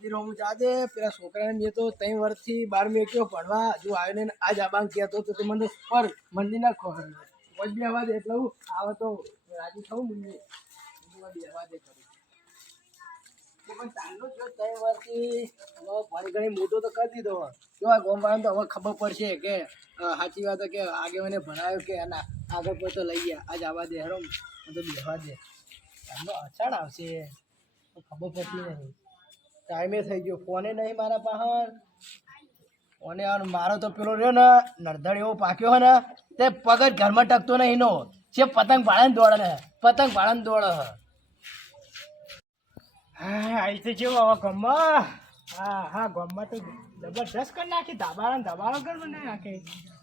મંદિર હું જાજે પેલા છોકરાને મેં તો 3 વર્ષથી 12 મેક્યો ભણવા હજુ આવ્યો ને આજ આબાંગ કહેતો તો તે મને પર મંદિરના ખબર વોજ બી આવા દે એટલે હું આવે તો રાજી થવું મંદિર બેવા દે કરું પણ ચાલુ જો 3 વર્ષથી હવે ભણી ઘણી મોટો તો કરી દીધો જો આ ગોમવાળાને તો હવે ખબર પડશે કે સાચી વાત કે આગે મને ભણાયો કે આના આગળ પર તો લઈ ગયા આજ આવા દે હેરો મને તો બેવા દે એમનો અચાણ આવશે ખબર પડતી નહીં ટાઈમે થઈ ગયો ફોને નહીં મારા પાસે ફોને મારો તો પેલો રહ્યો ને નરધણ એવો પાક્યો હોય ને તે પગ જ ઘરમાં ટકતો નહીં નો છે પતંગ ભાળાને દોડે ને પતંગ ભાળાને દોડે હા આવી તો જેવું હવે ગમમાં હા હા ગમમાં તો જબરદસ્ત કરી નાખી ધબાળો કર મને નાખે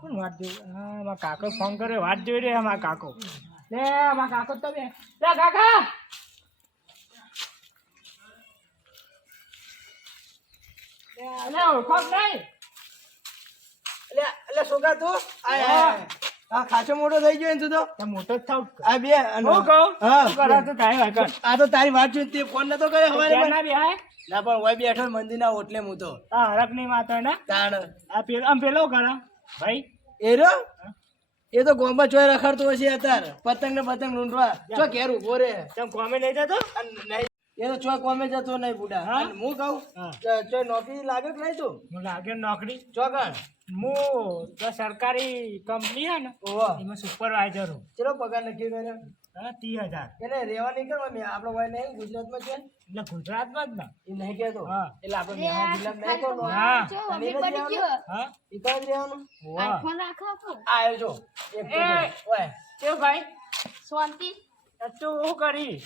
કોણ વાત જોઈ હા મારા કાકો ફોન કર્યો વાત જોઈ રે મારા કાકો લે મારા કાકો તમે લે કાકા લે ઓળખો નહીં એટલે છોકરા તું હા ખાસો મોટો થઈ ગયો ને તું તો મોટો જ થાવ આ બે હું કહું હા કરા તો કાંઈ વાત કર આ તો તારી વાત જોઈ તે ફોન નતો કર્યો હવારે ના બે હાય ના પણ ઓય બેઠો મંદિરના ઓટલે હું તો આ હરક ની માતો ને તાણ આ પેલો આમ પેલો કરા ભાઈ એરો એ તો ગોમાં ચોય રખડતો હશે અત્યારે પતંગ ને પતંગ લૂંટવા ચો ઘેર ઉભો રે તેમ કોમે નહીં જતો નહીં એ તો ચો કોમે જતો નહીં બુડા અને હું કહું ચો નોકરી લાગે કે નહીં તું મને લાગે નોકરી ચોકણ હું તો સરકારી કંપની હે ને ઓહો એમાં સુપરવાઇઝર હું ચલો પગાર નક્કી કર્યો હા 30,000 એને રેવા નહીં કરવા મેં આપણો ભાઈ નહીં ગુજરાતમાં છે એટલે ગુજરાતમાં જ ને એ નહીં કહેતો હા એટલે આપણે મહેમાન જિલ્લામાં નહીં તો હા તને નથી આવડતું? હા ઈ તો જ રહેવાનું વાહ આ જો એક તો જો. ઓય કેવ ભાઈ શાંતિ તું શું કરી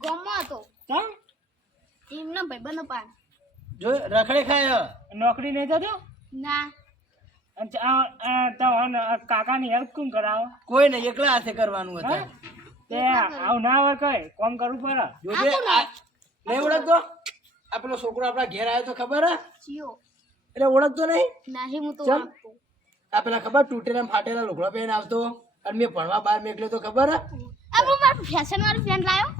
ગમમાં હતો કેમ એમના ભાઈબંધો પાન જો રખડે ખાય નોકરી નહીં જતો ના કાકાની હેલ્પ કોણ કરાવો કોઈ નહીં એકલા હાથે કરવાનું હતું તે આવું ના હોય કઈ કોમ કરવું પડે જોજે નહીં ઓળખતો આ પેલો છોકરો આપણા ઘેર આવ્યો તો ખબર હે જીઓ એટલે ઓળખતો નહીં નહીં હું તો ચમ. ઓળખતો. આ પેલા ખબર તૂટેલા ફાટેલા લુગડા પહેરીને આવતો અને મેં ભણવા બહાર મેકલ્યો તો ખબર હે આ બહુ મારું ફેશન વાળું પેન્ટ લાયો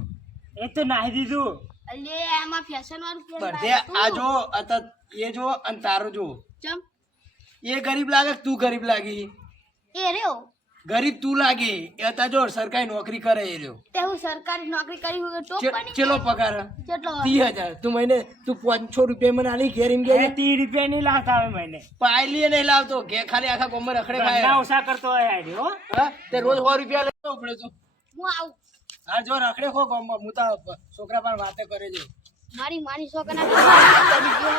એ તો નાહી દીધું અલે આમાં ફેશન વાળું પેન્ટ બધે લાયો આ જો એ જો અને તારો જો ચમ એ ગરીબ લાગે કે તું ગરીબ લાગી એ રહ્યો ગરીબ તું લાગી એ હતા જો સરકારી નોકરી કરે એ રહ્યો તે હું સરકારી નોકરી કરી હોય ટોપ બની ચેલો પગાર કેટલો 30,000 તું મહિને તું 500 રૂપિયા મને આલી ઘેર એમ કે 30 રૂપિયા નહીં લાવતા હવે મહિને પાયલી નહીં લાવતો ઘેર ખાલી આખા કોમર રખડે ના ખાય ઓછા કરતો હોય યાર હો હા તે રોજ 100 રૂપિયા લેતો પડે તું હું આવું હા જો રખડે ખો કોમમાં હું તો છોકરા પર વાતે કરે છે મારી માની છોકરા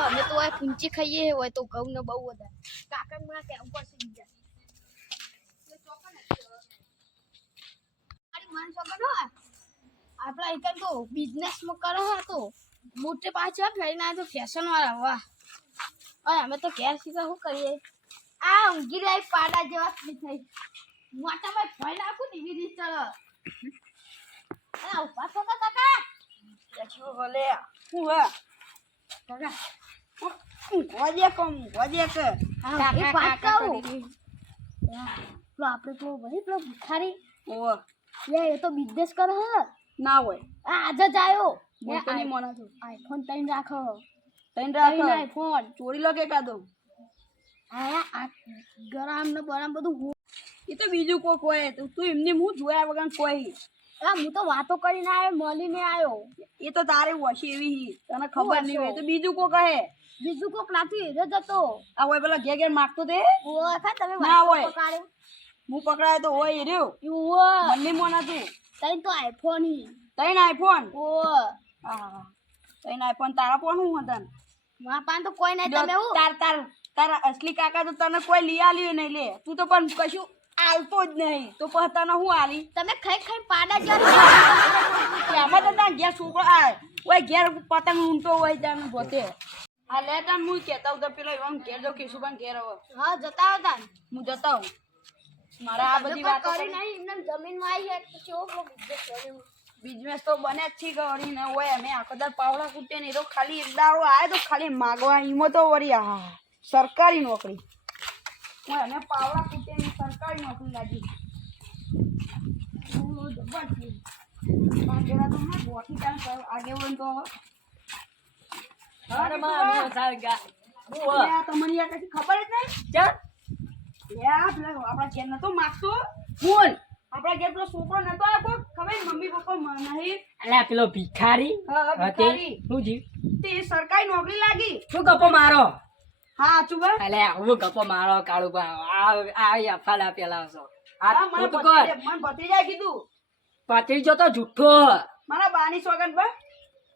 અમે તો આ કુંચી ખાઈએ હોય તો ઘઉં ને બહુ વધારે કાકા મને કે ઉપર સી ગયા મારી માની છોકરા આપડા એક તો બિઝનેસ માં કરે હતો મોટે પાછા ફેરીને આ તો ફેશન વાળા વાહ ઓય અમે તો ઘેર સીધા શું કરીએ આ ઊંઘી રહી પાડા જેવા થઈ મોટા ભાઈ ભય નાખું ને એવી રીતે ચલો ઉભા છો કાકા શું બોલે શું હે કાકા ગોજે કમ ગોજે કે એ વાત કહું તો આપણે તો ભાઈ પેલો ભિખારી ઓ લે એ તો બિઝનેસ કરે હે ના હોય આ આજે જ આવ્યો હું તો નહીં મોના છું આઈફોન 3 રાખો તૈન 3 રાખ આઈફોન ચોરી લો કે કાદો આ ગરમ ને બરામ બધું એ તો બીજું કોક હોય તો તું એમને હું જોયા વગર કોઈ હું તો વાતો કરીને આવ્યો મળીને આવ્યો એ તો તારે વસી એવી હી તને ખબર નહીં હોય તો બીજું કોક હે બીજું કોક નાથી હેરો જતો આ હોય પેલા ઘેર ઘેર માગતો તે ઓ ખા તમે ના હોય. પકાડ્યો હું પકડાય તો હોય એ રહ્યો ઓ મને મોના તું તઈ તો આઈફોન હી તૈન આઈફોન ઓ હા તૈન આઈફોન તારા પણ હું હતા મારા પાસે તો કોઈ નહીં તમે હું તારા અસલી કાકા તો તને કોઈ લઈ આલ્યું નહીં લે તું તો પણ કશું આલતો જ નહીં તો પછી તને હું આલી તમે ખાઈ ખાઈ પાડા જેવા આમાં તો તાર ઘેર છોકરો આ ઓય ઘેર પતંગ ઊંટો હોય ત્યાં પોતે આ લે તાન હું કહેતા હું તો પેલો એવા ઘેર જો કેશુભાન ઘેર હવે હા જતા હતા હું જતા હું મારા આ બધી વાતો કરી નહીં એમને જમીનમાં આવી છે તો કેવો બહુ બિઝનેસ કર્યો બિઝનેસ તો બને જ છે કરી ને ઓય અમે આખો દર પાવડા કૂટે ને એ તો ખાલી એક દાડો આવે તો ખાલી માગવા ઈમો તો વળી આ સરકારી નોકરી ઓય અમે પાવડા કૂટે ને સરકારી નોકરી લાગી જબર છે પણ જરા તો હા ગોઠી કામ કર આગે વન તો અરે માં સારગા લે, આ તમને યાર કશી ખબર જ નહીં ચાલ લે, આ પેલા આપણા ઘેર નતો માગતો કોણ આપણા ઘેર પેલો છોકરો નતો આવ્યો ખબર મમ્મી પપ્પા નહીં અલ્યા પેલો ભિખારી હા, ભિખારી. શું જી તે સરકારી નોકરી લાગી શું ગપ્પો મારો હા સાચું બા અલ્યા હું ગપ્પો મારો કાળુ આ અફાલા પેલા છો હા, આ મને તું કર ભત્રીજાએ કીધું પતરી જો તો જુઠ્ઠો મારા બાની સોગન બા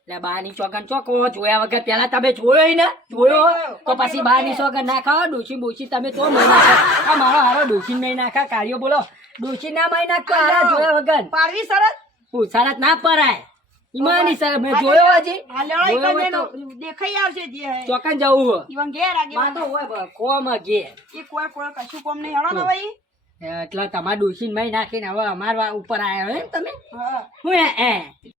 એટલે બાની ચોકન ચોકો જોયા વગર પેલા તમે જોયો ને જોયો તો પછી બાની ચોકન ના ખાઓ ડોસી બોસી તમે તો નહીં નાખો આ મારો હારો ડોસી નહીં નાખા કાર્યો બોલો ડોસી ના માઈ નાખતો હારા જોયા વગર પાડવી સરસ પૂછારત ના પરાય ઈમાની સર મેં જોયો હજી હા, લેવડો ઈ જોયો હોય કને તો દેખાઈ આવશે જે હે. ચોકન જવું હો ઈવન ઘેર આગે માં તો હોય પણ કોમ ગે એ કોઈ કશું કોમ નહીં હેડો ને ભાઈ એટલે તમારા ડોસી માઈ નાખીને હવે અમારા ઉપર આયા હોય ને તમે હા હું એ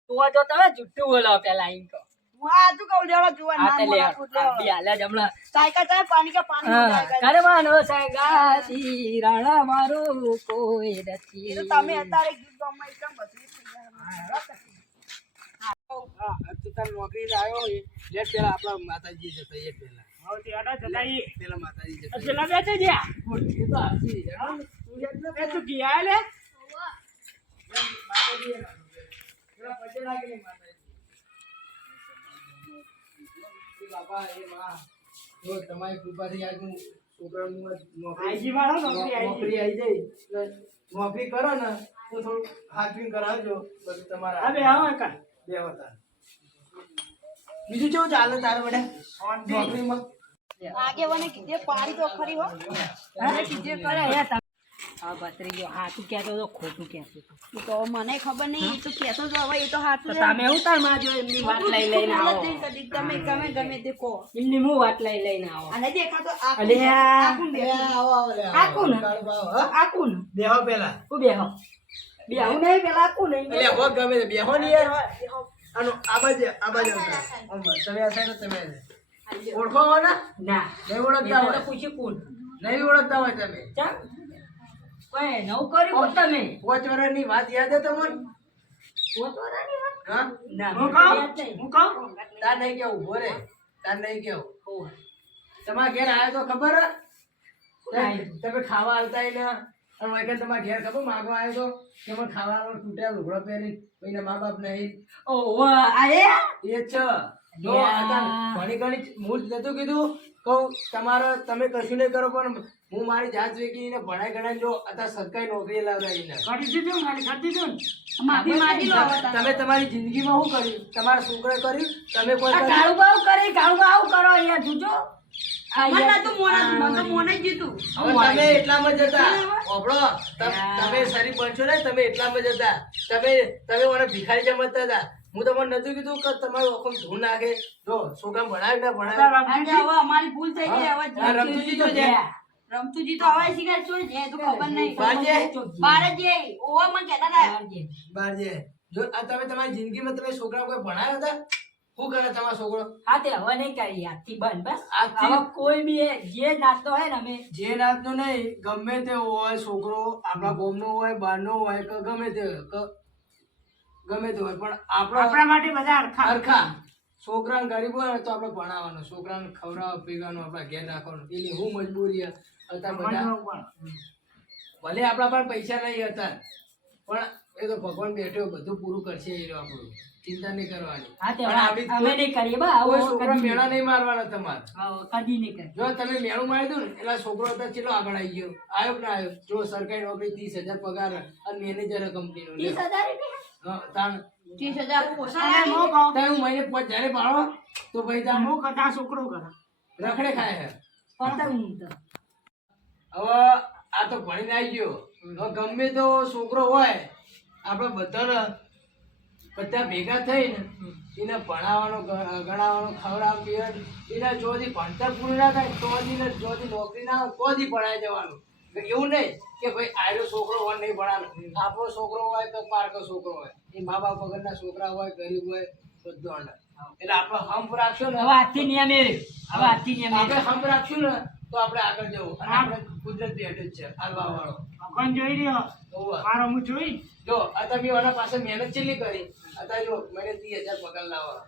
તું જો તમે જુઠ્ઠું બોલો પેલા એમ કહો હું આજુ કહું લેવડો જોવા આ ના તે લે મોડા ફૂટ લેવડો. બી હાલે જ હમણાં સાયકલ ચાલે પાણી કે પાણી હા, સાયકલ. કરવાનો સંગાતી રાણા મારું કોઈ એ તો નથી તમે અત્યારે ગીત ગાવામાં એકદમ બધું થઈ જાય. તું તાર નોકરી આવ્યો લેટ પેલા આપણા માતાજી જતા એ પેલા હવે તે અડા જતા ઈ. પેલા માતાજી જતા પેલા બેસે જ્યાં એ તો આપી દીધા. એ તું ગયા લે માતાજી એ પેલા પગે લાગે ને માતાજી એ બાપા એ માં જો તમારી કૃપાથી આજ હું છોકરાનું આઈજી વાળો નોકરી આઈજી. નોકરી આવી જાય એટલે નોકરી કરો ને તો થોડું હાથવીન કરાવજો બધું તમારા હવે આવો કાં બે હતા બીજું કેવું ચાલે તારે બધા નોકરીમાં આગેવાને કીધે પાડી તો ખરી હો અરે કીધે કરે હે તમે આ બસરી ગયો હાથું કહેતો તો ખોટું કહેતો હતો. એ તો મને ખબર નહીં એ તો કહેતો જ હવે એ તો હાથું તો તમે હું તાર માં જો એમની વાત લઈ લઈને આવો તમે ગમે ગમે તે કહો એમની હું વાત લઈ લઈને આવો અને દેખાતો આ અલે આ આખું લે બેઠું. આવો આવો લે આ કોણ? કાળુ ભાવ, હા? આ કોણ બેહો પેલા હું બેહો બેહું નહીં પેલા આ કોણ એટલે હો ગમે તે બેહો ને યાર આનો આ બાજુ આવતા. આમ તમે આ સાઈડ તમે આ side. ઓળખો હો ને ના નહીં ઓળખતા એને તો હોય પૂછ્યું કોણ નહીં ઓળખતા હોય તમે ચાલ કોઈ નવું કર્યું કોણ તમે 5 વર્ષની વાત યાદ હે તમને પોતવારાની વાત? હા ના હું મને કહું યાદ નહીં. હું કહું તાર નહીં કેવું ઉભો રે તાર નહીં કેવું ઓહ. તમારા ઘેર આવ્યો તો ખબર હે? આવ્યો. તમે ખાવા આવતા ને અને વગર તમારા ઘેર ખબર માગવા આવ્યો તો કે મને ખાવાનો તૂટ્યા લુગડો પહેરી કોઈના મા બાપ નહીં ઓહ, આ એ? એ જ છે જો અત્યારે ઘણી ઘણી હું જ નતું કીધું કહું તમારે તમે કશું નહીં કરો પણ હું મારી જાત વેગીને ભણાઈ ગણાઈ જો અત્યારે સરકારી નોકરી લાવડાવીને કરી દીધું મારી કરી દીધું ને. માફી માંગી લો હવે તમે. તમે તમારી જિંદગીમાં શું કર્યું તમારા છોકરાએ કર્યું તમે કોઈ આ કર્યું? કાળુબાવ કરે કાળુબાવ કરો અહીંયા જોજો આ મને યાર. નતું મોને મને તો મોને જ જીતું હવે તમે એટલામાં જ હતા ઓભળો તમે શરીફ બનશો ને તમે એટલામાં જ હતા તમે મને ભિખારી સમજતા હતા હું તમને નતું કીધું કે તમારું ઓખમ ધૂળ નાખે જો છોકરા ભણાવે ના ભણાવે કારણ કે હવે અમારી ભૂલ થઈ ગઈ હવે હા, રમતુજી તો છે. રમતુજી તો હવે શીખર શું છે એ તો ખબર નહીં બાજે. બાર જ જઈ. ઓવા મને કહેતા હતા બહાર જે જો આ તમે તમારી જિંદગીમાં તમે છોકરા કોઈ ભણાવ્યા હતા શું કરે તમારો છોકરો હા તે હવે નહીં કરી આજથી બંધ બસ આજથી? હવે કોઈ બી એ જે નાચતો હોય ને અમે જે નાતનો નહીં ગમે તે હોય છોકરો આપણા ગામનો હોય બહારનો હોય કે ગમે તે હોય ગમે તે હોય પણ આપણા આપણા માટે બધા હરખા હરખા છોકરાને ગરીબ હોય ને તો આપણે ભણાવવાનો છોકરાને ખવડાવવા પીવાનું આપણા ઘેર રાખવાનું એટલે હું મજબૂરી હે. અત્યારે બધા ભણવાનું પણ. ભલે આપણા પાસે પૈસા નહીં હતા પણ એ તો ભગવાન બેઠો બધું પૂરું કરશે એ રહ્યો આપણું ચિંતા નહીં કરવાની હા તે પણ આપણી અમે નહીં કરીએ બા કોઈ આવો છોકરા કદી મેળા નહીં મારવાના તમારે કદી નહીં કરીએ જો તમે મેળું મારી દઉં ને એટલે છોકરો તો ચેટલો આગળ આવી ગયો આવ્યો કે ના આવ્યો જો સરકારી નોકરી 30,000 પગાર અને મેનેજર કંપનીનો 30,000 રૂપિયા? તાણ 30,000 પોષણ અને લાગે. હું કહું તાણ હું મહિને 5 જ્યારે પાડો તો ભાઈ તાણ હું કરતા છોકરો કરે રખડે ખાય હે પતંગ તો. હવે આ તો ભણીને આવી ગયો હવે ગમે તો છોકરો હોય આપણે બધા ભેગા થઈને એને ભણાવવાનો ગણાવવાનો ખવડાવવાનો પીવાનું એના જોથી ભણતર પૂરું ના થાય તો જોથી નોકરી ના હોય તો જ ભણાઈ જવાનું એવું નહીં કે ભાઈ આયરો છોકરો હોય નહીં ભણાવવાનો આપણો છોકરો હોય તો પારકો છોકરો હોય એ મા બાપ વગરના છોકરા હોય ગરીબ હોય બધું અલગ એટલે આપણે હંપ રાખશો ને હવે આજથી નિયમ એ રહ્યો. હવે આજથી નિયમ એ આપણે રહ્યો. હંપ રાખશું ને તો આપણે આગળ જવું અને આપણે કુદરત બેઠ જ છે હાલવા વાળો ભગવાન જોઈ રહ્યો હોવે. મારો હું જોઈ જો અત્યારે મેં એના પાસે મહેનત ચેટલી કરી અત્યારે જો મને 30,000 પગાર લાવવા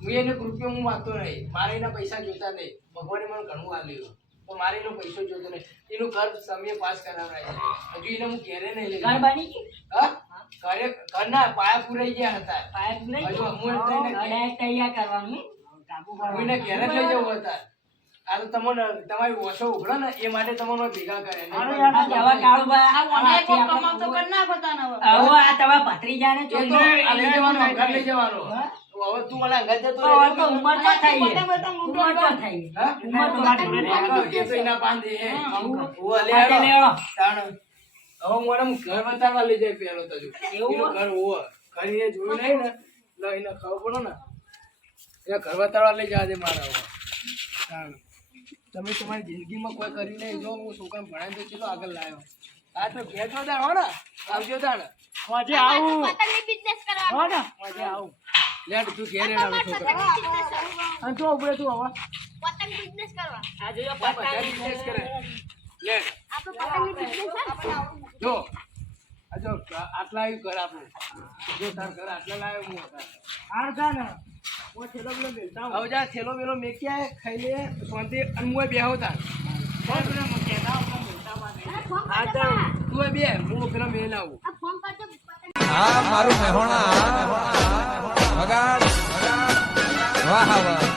હું એને રૂપિયો હું માંગતો નહીં, મારે એના પૈસા જોતા નહીં. ભગવાને મને ઘણું આલ્યું તો મારે એનો પૈસો જોતો નહીં. એનું ઘર સમય પાસ કરાવડાય છે. હજુ એને હું ઘેરે નહીં લઈ ઘર ગયો. બની ગયું? હા? ઘરના પાયા પૂરાઈ ગયા હતા. પાઇપ નહીં? હજુ હું એને ડાયરેક્ટ તૈયાર કરવાનું એમ? હું એને ઘેરે જ લઈ જવો હતા. આ તો તમને તમારી ઓછો ઉઘડો ને એ માટે તમને ભેગા કરે. આ જવા કાળુબા, મને કોઈ કમાવ તો કરી નાખો તાને હવે. હવે આ તમારા ભત્રીજાને એ તો જોઈને આ લઈ જવાનો, અંગાત લઈ જવાનો. હા? હવે તું મને અંગાત જતો તો હવે તો રહે. ઉંમર તો થઈ ગઈ. બધા ઉંમર તો થઈ ગઈ. હા? ઉંમર તો થઈ ગઈ. એ તો એના પાંદે હે. હું લે આ તે લેવો. તાણ. હવે મને હું ઘર બતાવવા લઈ જાય પેલો તો જો. એવું? એનું ઘર હોવે. ઘર એ જોયું નહીં ને એટલે એને ખબર પડે ને એ ઘર બતાવવા લઈ જવા દે મારા હવે. તાણ. તમે તમારી જિંદગીમાં કોઈ કરી નહીં. જો હું છોકરાને ભણાવી તો ચલો આગળ લાવ્યો. આ તો ઘેર તો તાણ હો ને આવજો તાણ. આજે આવું પતંગની બિઝનેસ કરવાનો. હો ને આજે આવું લે તું ઘેર એના છોકરા. પતંગની બિઝનેસ કરવાનો. અને તો ઉભરે તું હવે પતંગ બિઝનેસ કરવા. આજે જો બધા business કરે. લે આપણે પતંગની બિઝનેસ છે ને? જો આ જો આટલા આવ્યું ઘર આપણું. જો તાર ઘર આટલા લાવ્યો હું હતા. હાર થા ને હું છેલ્લો પેલો બેસતા હું હવે જા થેલો બેલો મેક્યા ખાઈ લે શાંતિ અને હું બેહો તાર. કોણ પેલા કહેતા આપણે બેસતા પાછા. અરે ફોન આ કરજો તાર પેલા. તું બે હું પેલા મેલ આવું. આ ફોન કરજો પતંગ. આ મારું મહેણા વગાડ વાહ વાહ